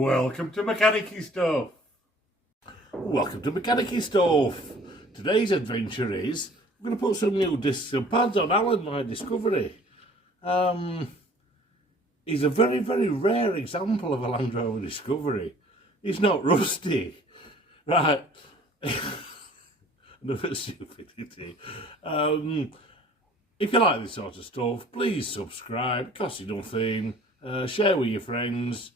Welcome to MechcanickeyStuff. Welcome to MechcanickeyStuff. Today's adventure is we're going to put some new discs and pads on Land Rover Discovery. He's a very, very rare example of a Land Rover Discovery. He's not rusty. Right. Another stupidity. If you like this sort of stuff, please subscribe. It costs you nothing. Share with your friends.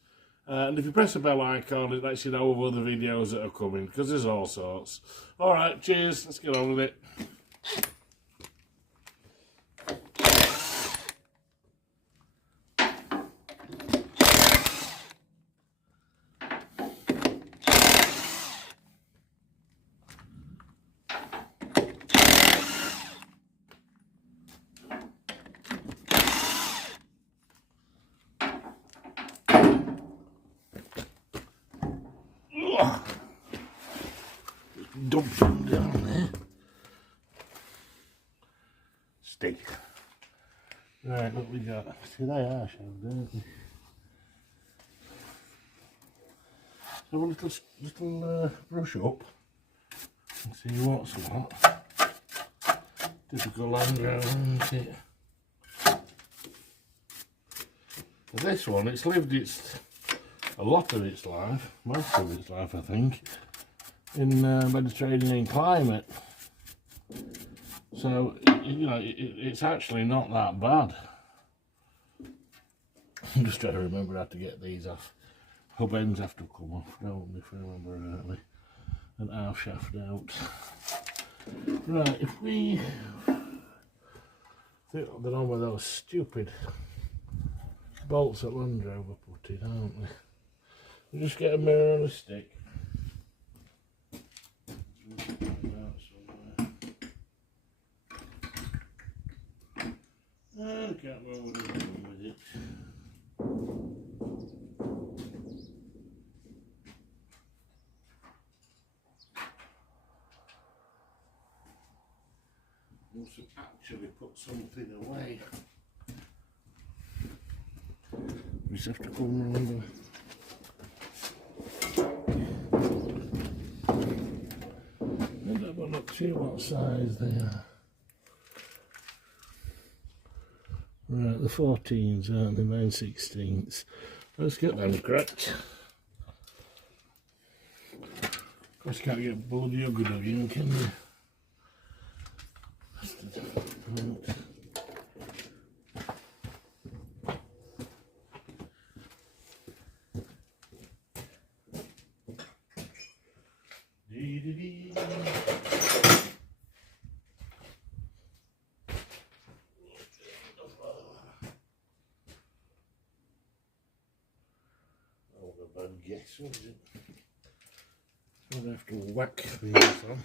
And if you press the bell icon, it lets you know of other videos that are coming, because there's all sorts. Alright, cheers. Let's get on with it. Dump them down there. Stick. Right, what we got? See, they are shelved, don't they? So a little brush up and see what's what. Typical Land Rover, isn't it? For this one, it's lived a lot of its life, most of its life, I think, in Mediterranean climate. So, you know, it's actually not that bad. I'm just trying to remember how to get these off. Hub ends have to come off, don't they, if I remember rightly. And half shaft out. Right, if we think they're on with those stupid bolts that Land Rover put in, aren't we? We'll just get a mirror and a stick. I can't remember what I'm doing with it. Must have actually put something away. We just have to come round. Let's have a look, see what size they are. Right, the 14s, aren't they? 9/16ths. Let's get them cracked. Of course, you can't get bloody ugly again, can you? Yes, what is it? I'll have to whack these on.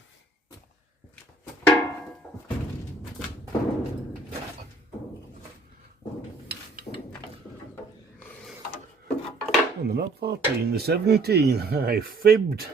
And they're not 14, they're 17. I fibbed.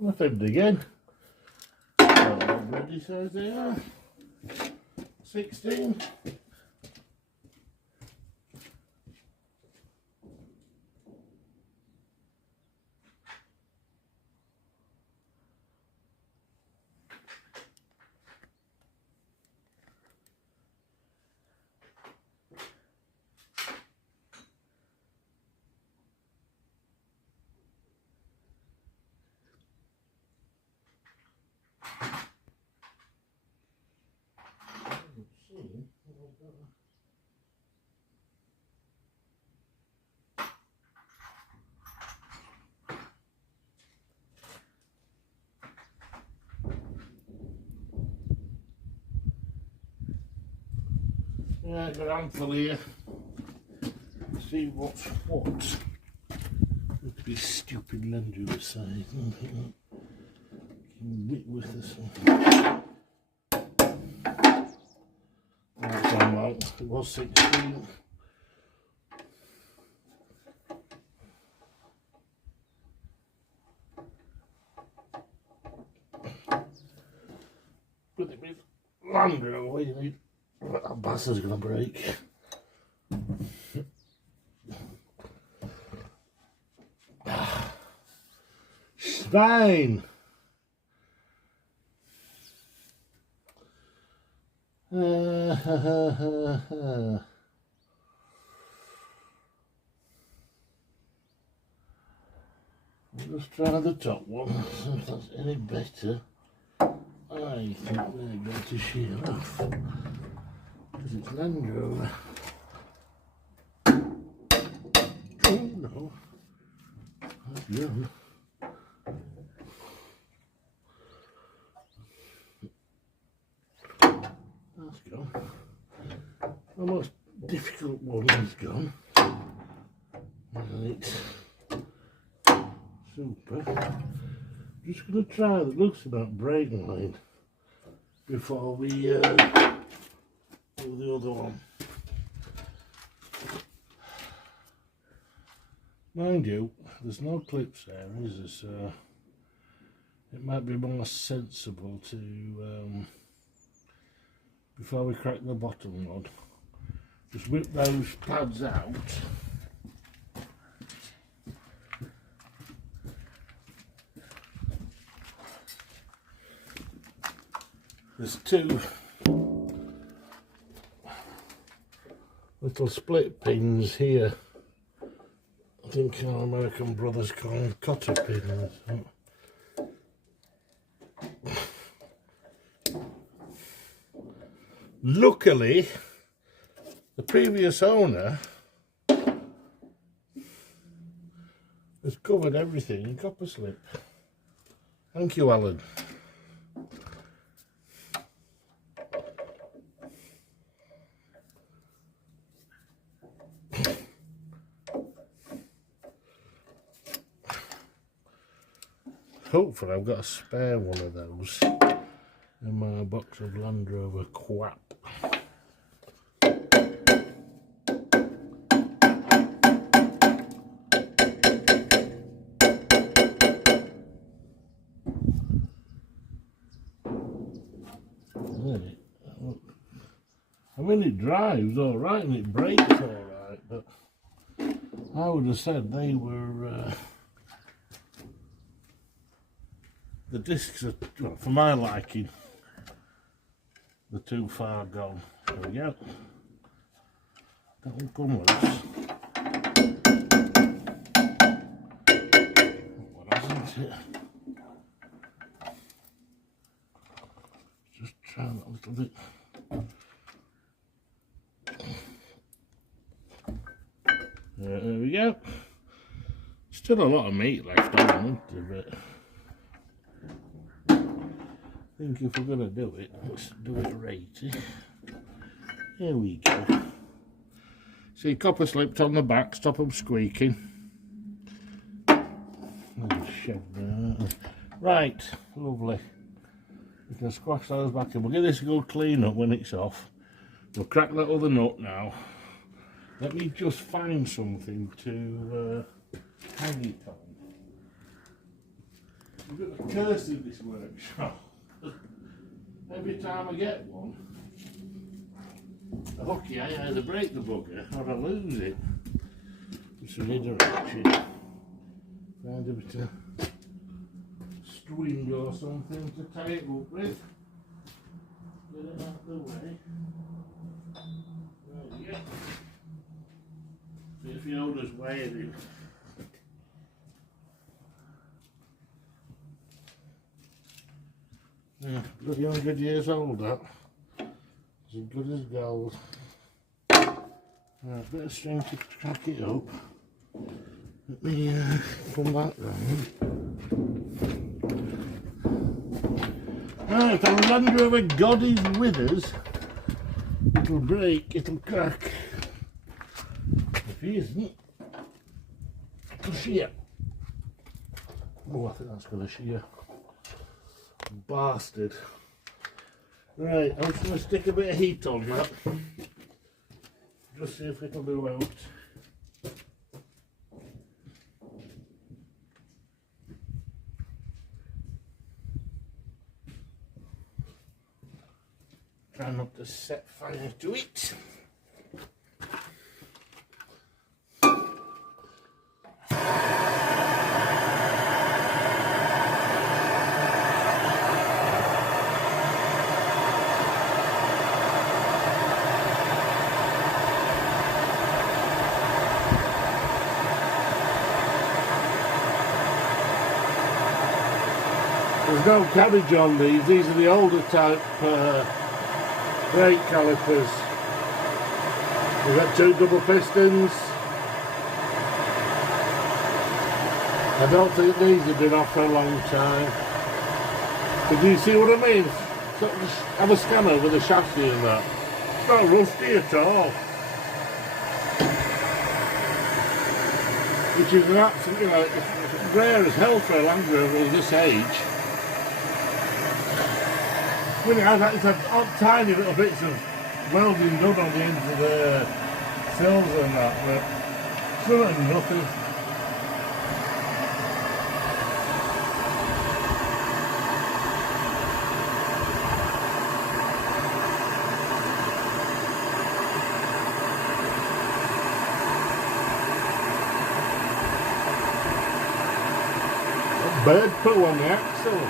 I fibbed again. Bloody size they are. 16. Yeah, got a handful here. See what's what. Look at this stupid Land Rover sign. Whitworth or something. That's on well. It was 16. But it means Land Rover, you need. That bastard's gonna break. Fine. I'm just trying the top one, so if that's any better, I think they're going to shear off. Because it's Land Rover. Oh no, that's young. That's gone. The most difficult one is gone. Right. Super. Just going to try that looks about brake line before we do the other one. Mind you, there's no clips there, is there? So it might be more sensible to, before we crack the bottom rod, just whip those pads out. There's two little split pins here. I think our American brothers call them cotter pins. Luckily, the previous owner has covered everything in copper slip. Thank you, Alan. Hopefully I've got a spare one of those in my box of Land Rover crap. I mean, it drives all right and it brakes all right, but I would have said they were the discs are, well, for my liking, they're too far gone. There we go. That will come with us. What hasn't it? Just try that a little bit. There we go. Still a lot of meat left on, isn't there? I think if we're going to do it, let's do it righty. Here we go. See, copper slipped on the back, stop them squeaking. Right, lovely. We can squash those back in. We'll get this a good clean up when it's off. We'll crack that other nut now. Let me just find something to hang it on. We've got a curse in this workshop. Every time I get one, the hookey I either break the bugger or I lose it. So we need a ratchet. Find a bit of string or something to tie it up with. Get it out of the way. There you go. See if the owner's wearing. Yeah, bloody 100 years old, that. It's as good as gold. Right, a bit of string to crack it up. Let me come back round. Right, our Land Rover God is with us. It'll break, it'll crack. If he isn't, it'll shear. Oh, I think that's going to shear. Bastard. Right, I'm just going to stick a bit of heat on that. Just see if it'll do out. Try not to set fire to it. There's no carriage on these. These are the older type brake calipers. We've got 2 double pistons. I don't think these have been off for a long time. But do you see what I mean? So just have a scan over the chassis and that. It's not rusty at all. Which is an absolute, you know, it's rare as hell for a Land Rover of this age. It's had tiny little bits of welding done on the ends of the sills and that, but still nothing. A bird poo on the axle.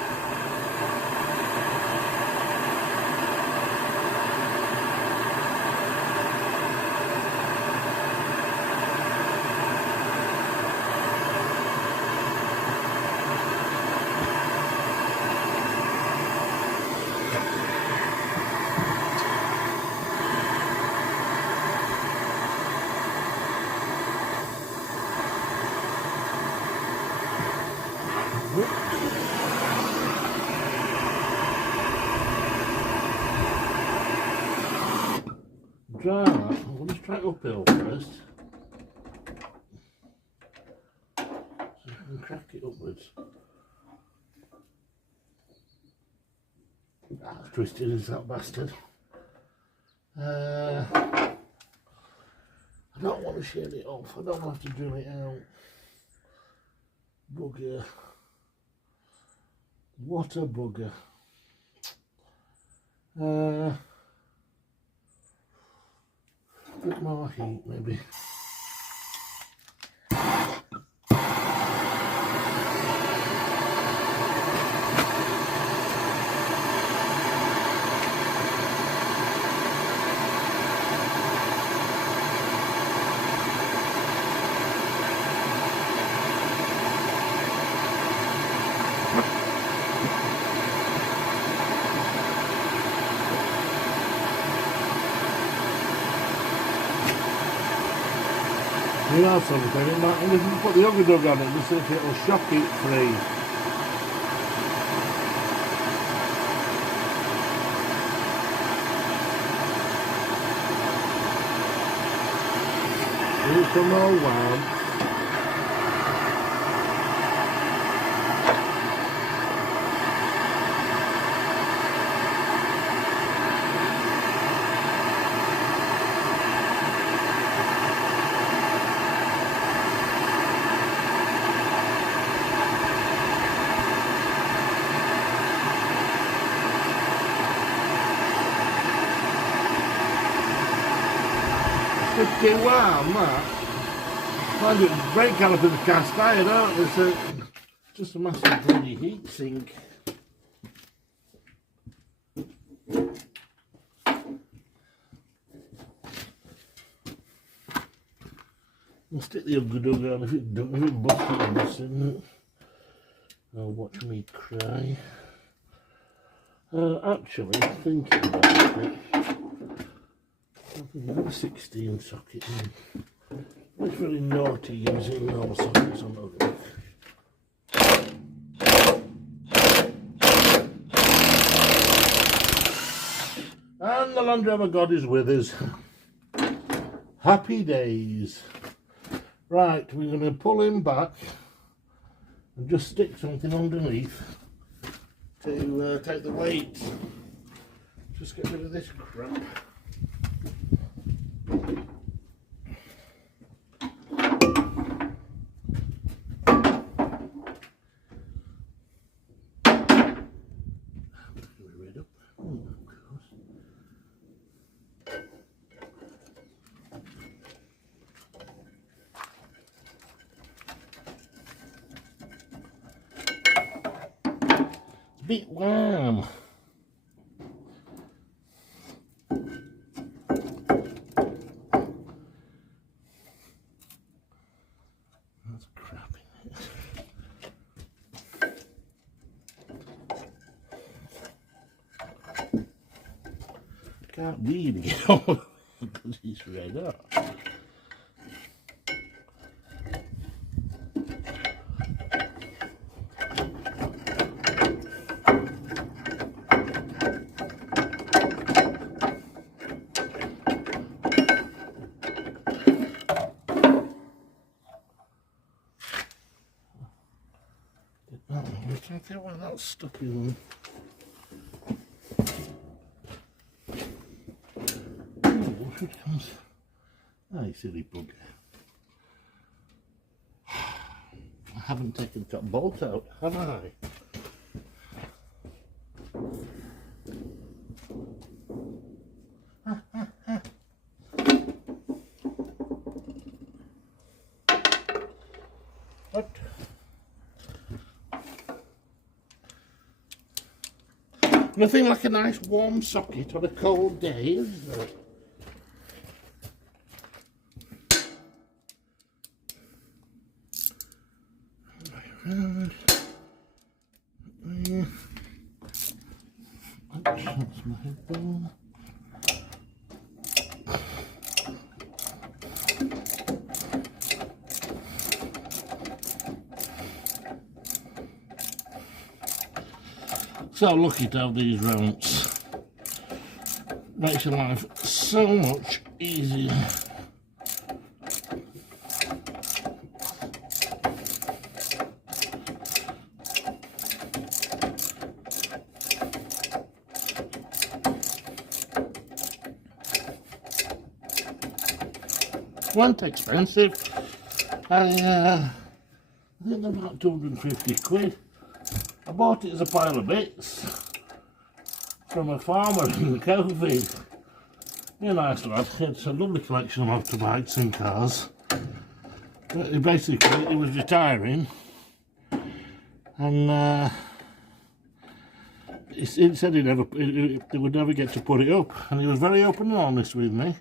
Try that. We'll just try uphill first. So you can crack it upwards. That's twisted as that bastard. I don't want to shade it off. I don't have to drill it out. Bugger. What a bugger. A bit more heat maybe. You know something, and if you put the Ugly Dug on it, just see if it'll shock it free. Here's some more wound. Pretty warm, that. Mind you, brake calipers are cast iron, aren't they? So just a massive bloody heat sink. I'll stick the Ugly Dug on. If it busts, it'll bust, isn't it? Oh, watch me cry. Actually, thinking about it, I've got a 16 socket in. It's very naughty using all sockets on the And the Land Rover God is with us. Happy days. Right, we're going to pull him back and just stick something underneath to take the weight. Just get rid of this crap. Bit warm. That's crap in it. Can't really get on because he's red up. I can't tell why that's stuck in. Oh, here comes. Ah, you silly bugger. I haven't taken the top bolt out, have I? What? Nothing like a nice warm socket on a cold day, is there? Right. That's my headphone. So lucky to have these rounds. Makes your life so much easier. Weren't expensive. I think they're about 250 quid. I bought it as a pile of bits from a farmer in COVID. You're a nice lad. It's a lovely collection of motorbikes and cars. But basically, he was retiring, and he said he would never get to put it up. And he was very open and honest with me.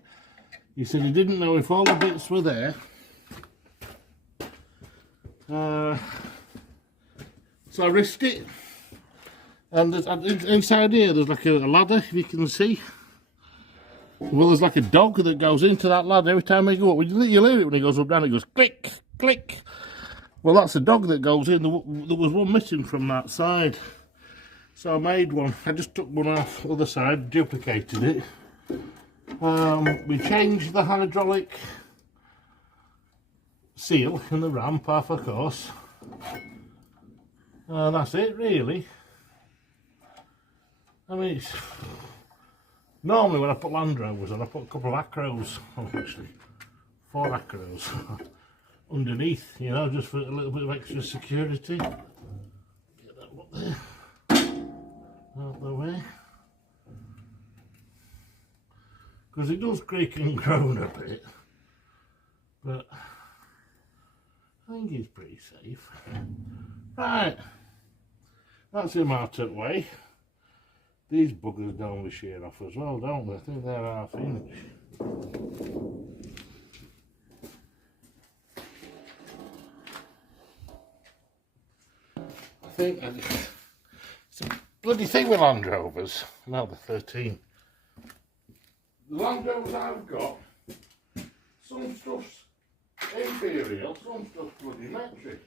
He said he didn't know if all the bits were there. So I risked it, and inside here there's like a ladder, if you can see. Well, there's like a dog that goes into that ladder every time they go up. You hear it when he goes up down, it goes click, click. Well, that's a dog that goes in. There was one missing from that side. So I made one. I just took one off the other side, duplicated it. We changed the hydraulic seal in the ramp, half of course. That's it, really. I mean, normally when I put Land Rovers on, I put a couple of Acros, actually 4 Acros underneath, you know, just for a little bit of extra security. Get that up there, out the way. Because it does creak and groan a bit, but I think it's pretty safe. Right, that's him out of the way. These buggers normally shear off as well, don't they? I think they're 1/2 inch. I think it's a bloody thing with Land Rovers. Now the 13. The Land Rovers I've got, some stuff's imperial, some stuff's bloody metric.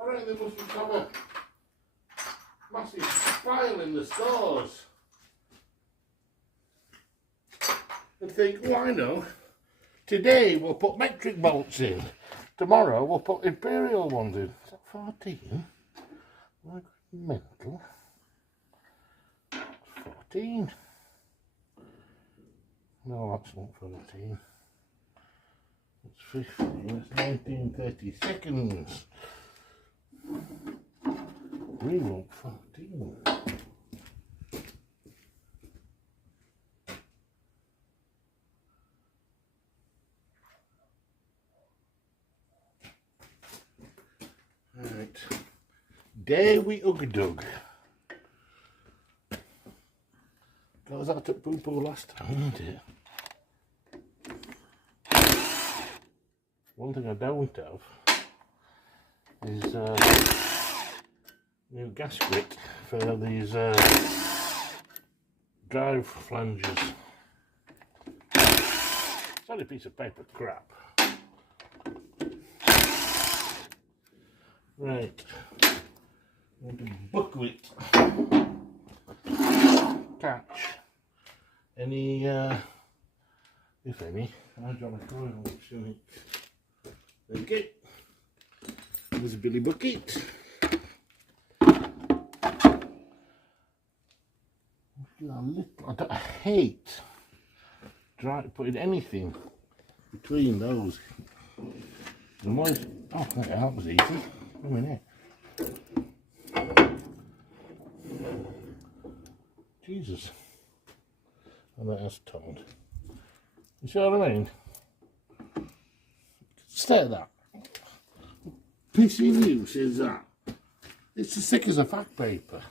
I reckon they must have a massive pile in the stores. and think, well, I know. Today we'll put metric bolts in. Tomorrow we'll put imperial ones in. Is that 14? Like mental. 14. No, that's not 14. It's 15. It's 1930 seconds. We want 14. Right. There we ugdug. That was out at poo-poo last time, wasn't it? One thing I don't have is new gasket for these drive flanges. It's only a piece of paper crap. Right, I'm going to buckle it, catch any, if any, hydraulic oil in it. There you go. There's a billy bucket. I hate putting anything between those. The moist, oh, that was easy. A minute. Jesus. And that has toned. You see what I mean? Stare at that. Pissing use is that. It's as thick as a fact paper.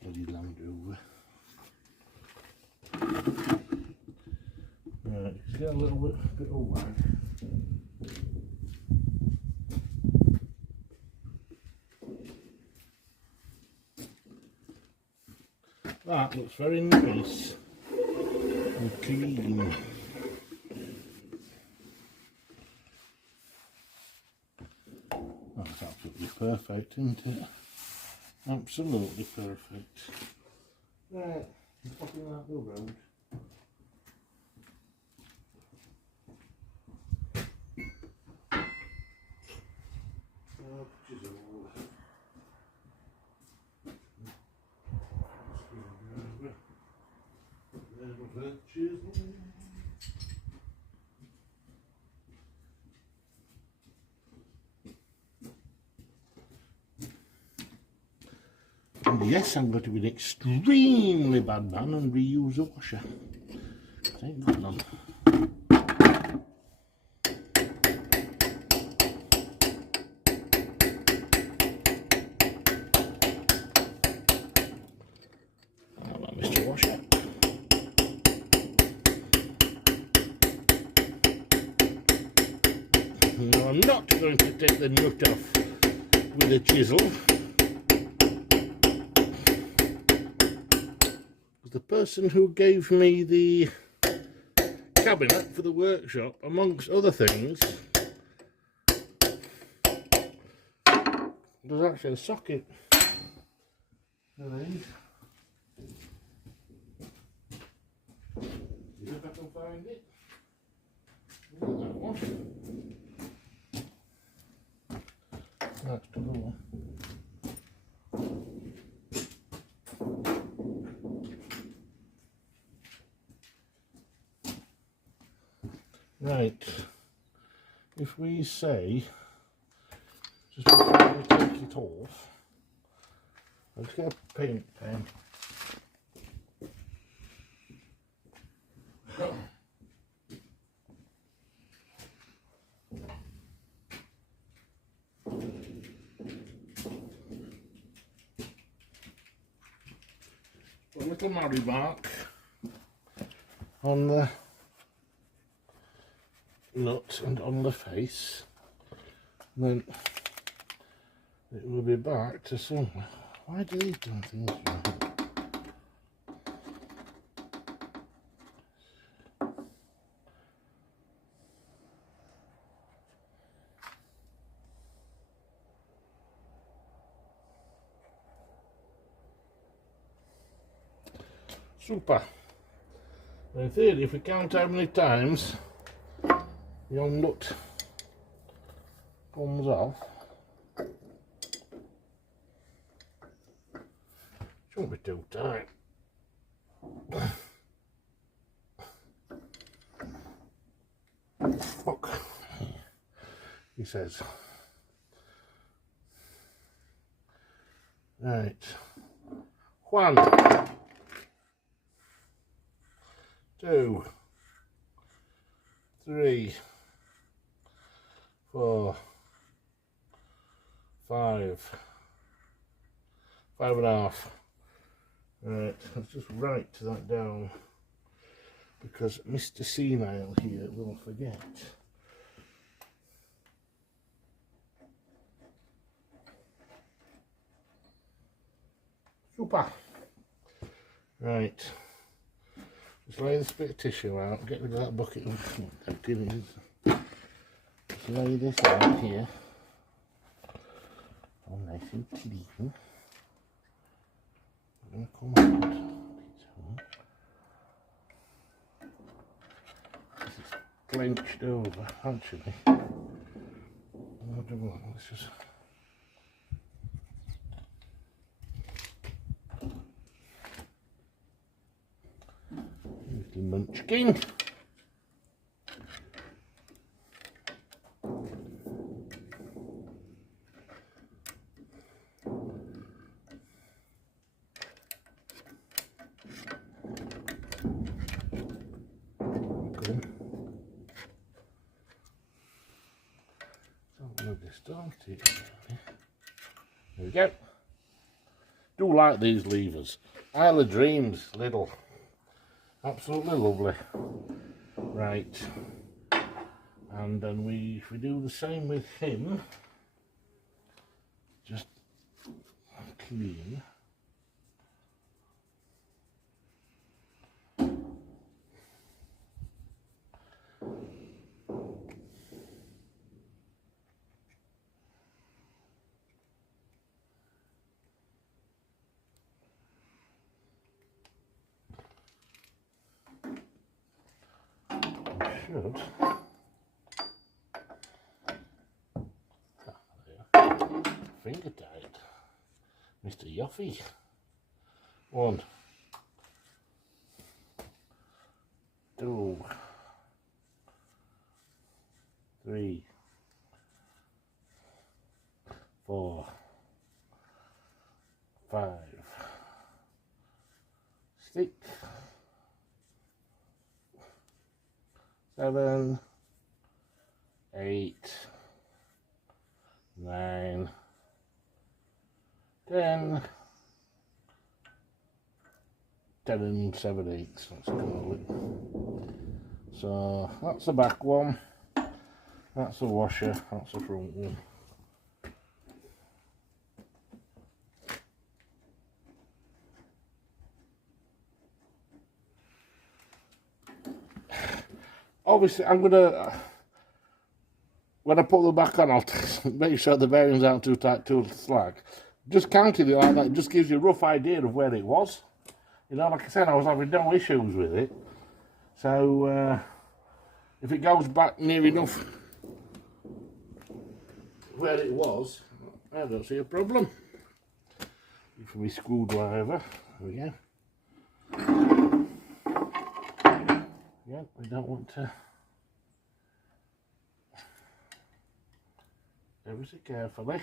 Bloody Land Rover. Right, just get a little bit of wag. That looks very nice and clean. That's absolutely perfect, isn't it? Absolutely perfect. Right, I'm popping out the road. And yes, I'm going to be an extremely bad man and reuse a washer. I ain't got none. Hello, Mr. Washer. No, I'm not going to take the nut off with a chisel. The person who gave me the cabinet for the workshop, amongst other things, there's actually a socket. There it is. See if I can find it. Look at that one. That's the other one. Right, if we say, just before we take it off, let's get a paint pen. Put a little marry mark on the nut and on the face, then it will be back to somewhere. Why do these damn things right? Super. In theory, if we count how many times your nut comes off, shouldn't be too tight. Look, he says. Right. 1, 2, 3, 4, 5, 5.5. Right, let's just write that down because Mr. Senile here will forget. Super. Right. Just lay this bit of tissue out, get rid of that bucket of emptiness. Just lay this out here. All nice and clean. We're going to come out. This is clenched over, actually. Let's just... Little munchkin. There we go. Do like these levers. Isle of Dreams, little. Absolutely lovely. Right. And then if we do the same with him, just clean. Should. Finger tight. Mr. Yoffie. 1, 2, 3, 4, 5, 6, 7, 8, 9, 10, 10 and 7/8, let's call it. So that's the back one, that's the washer, that's the front one. Obviously, I'm gonna, when I put them back on, I'll make sure the bearings aren't too tight, too slack. Just counting it like that just gives you a rough idea of where it was. You know, like I said, I was having no issues with it. So, if it goes back near enough where it was, I don't see a problem. For my screwdriver, there we go. Yeah, we don't want to. Ever so carefully.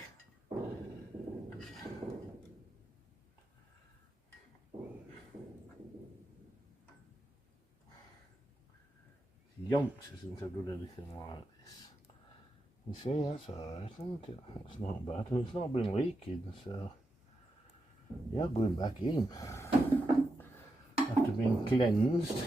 Yonks isn't have done anything like this. You see, that's alright, isn't it? It's not bad, and it's not been leaking, so yeah, going back in after being cleansed.